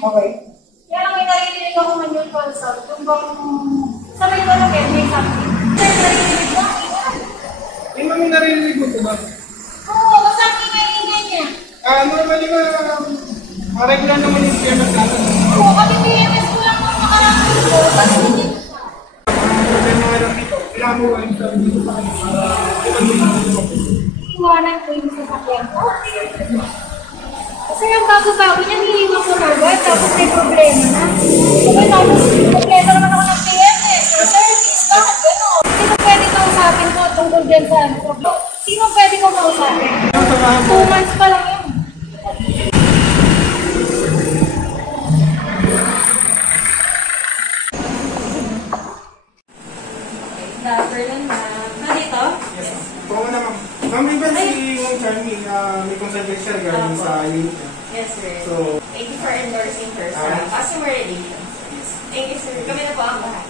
Okay. Kaya may naririnig ako manual sound. Yung bang, sabay ko lang may something. Sir, naririnig mo? Eh, mami, naririnig mo ito ba? Oo, basta ang ingay-ingay niya. Normally ba, regular naman yung PMS natin. Oo, kasi PMS ko lang ang makarami ko. Kasi hindi ko siya. Problema nga lang dito, kailangan mo yung sabi dito sa akin para Iwanan ko yung sasakyan ko. Kasi yung bago-bago niya, niliwan ko na agad. Tapos may problema na. Diba, tapos problema naman ako ng PMS. Or service, bakit gano'n? Sino pwede kausapin ko tungkol din sa ano? Sino pwede ko kausapin? 2 months pa lang yun. Berlin na. Nandito? Yes, ma'am. Oo na, ma'am. Ma'am, di ba si Ma'am Charmy, may consultation siya regarding sa unit niya? Yes, sir. So, Thank you for endorsing first sa customer relations. Thank you, sir. Kami na po ang lahat.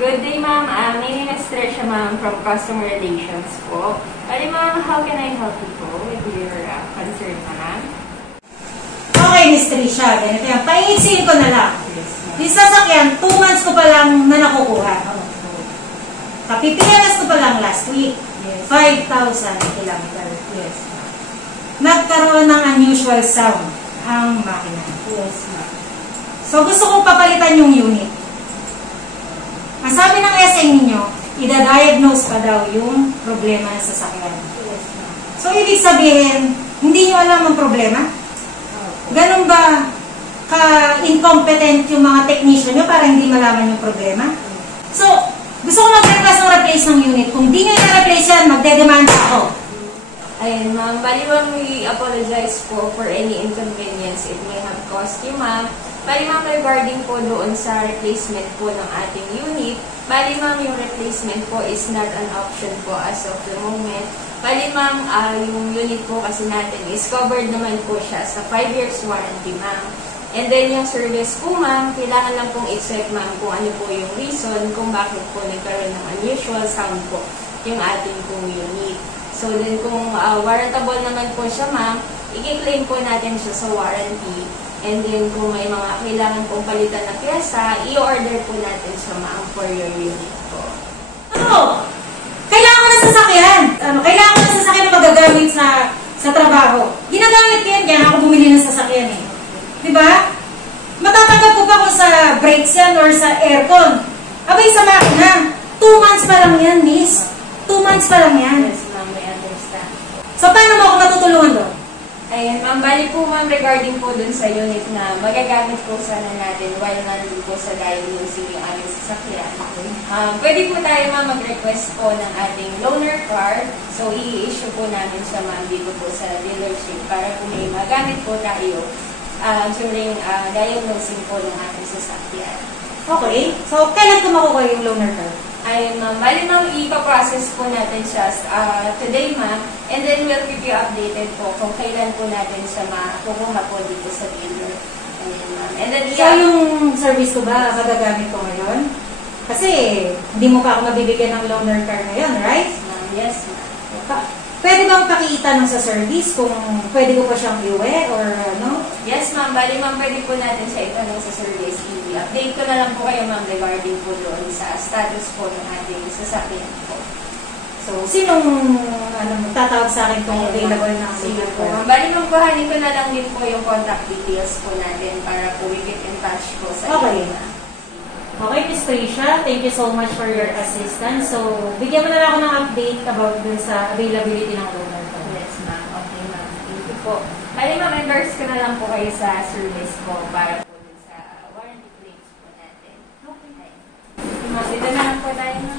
Good day, ma'am. My name is Trisha, ma'am, from Customer Relations po. Bali, ma'am, how can I help you po with your concern, ma'am? Okay, Miss Trisha. Ganito yan. Paingitsin ko na lang. Yung sasakyan, 2 months ko pa lang na nakukuha. Kapipilas ko pa lang last week. 5,000 kilometers. Yes, ma'am. Nagkaroon ng unusual sound ang makina. Yes, ma'am. So, gusto kong papalitan yung unit. Ang sabi ng SA ninyo, ida-diagnose pa daw yung problema ng sasakyan. Yes, ma'am. So, ibig sabihin, hindi nyo alam ang problema? Ganun ba ka-incompetent yung mga technician nyo para hindi malaman yung problema? So, gusto ko mag-request ng replace ng unit. Kung di nyo na-replace yan, magdedemanda ako. Ayun, ma'am. Bali, ma'am, we apologize po for any inconvenience it may have caused you, ma'am. Bali, ma'am, regarding po doon sa replacement po ng ating unit, bali, ma'am, yung replacement po is not an option po as of the moment. Bali, ma'am, yung unit po kasi natin is covered naman po siya sa 5 years warranty, ma'am. And then, yung service po, ma'am, kailangan lang pong i-check, ma'am, kung ano po yung reason kung bakit po nagkaroon ng unusual sound po yung ating pong unit. So, then, kung warrantable naman po siya, ma'am, i-claim po natin siya sa warranty. And then, kung may mga kailangan pong palitan na pyesa, i-order po natin siya, ma'am, for your unit po. Ano? Kailangan ko na sasakyan. Kailangan ko na sasakyan na magagamit sa trabaho. Ginagamit ko yan, kaya ako bumili ng sasakyan eh. Diba? Matatanggap ko pa kung sa brakes yan or sa aircon. Abay, sa makina. 2 months pa lang yan, miss. 2 months pa lang yan. Yes, ma'am, I understand. So, paano mo ako matutulungan doon? Ayan, ma'am, bali po, ma'am, regarding po dun sa unit na magagamit po sana natin while nandun po sa diagnosing yung aming sasakyan. Pwede po tayo, ma'am, mag-request po ng ating loaner card. So, i-issue po namin siya, ma'am, dito po sa dealership para po may magamit po tayo during diagnosing po ng ating sasakyan. Okay. So, kailan ko makukuha yung loaner card? Ayun, ma'am. Bali, ma'am, ipaprocess po natin siya today, ma'am. And then, we'll keep you updated po kung kailan po natin siya makukuha po dito sa dealer. Ayun, ma'am. And then, So, yung service ko ba magagamit ko ngayon? Kasi, hindi mo pa ako mabibigyan ng loaner card ngayon, right? Yes, ma'am. Pwede bang pakita nun sa service kung pwede ko pa siyang iuwi or ano? Yes, ma'am. Bali, ma'am, pwede po natin siya itanong sa service. I-update ko na lang po kayo, ma'am, regarding po doon sa status po ng ating sasakyan po. So, sinong magtatawag sa akin kung available na ang Sige po, card? ma'am. Bali, ma'am, kuhanin ko na lang din po yung contact details po natin para po we get in touch po sa Okay. inyo. Okay, Miss Trisha, thank you so much for your assistance. So, bigyan mo na lang ako ng update about dun sa availability ng loaner card. Yes, ma'am. Okay, ma'am. Thank you po. Bali, ma'am, endorse ko na lang po kayo sa service po para po dun sa warranty claims po natin. Okay. Ma'am, dito na lang po tayo, ma'am.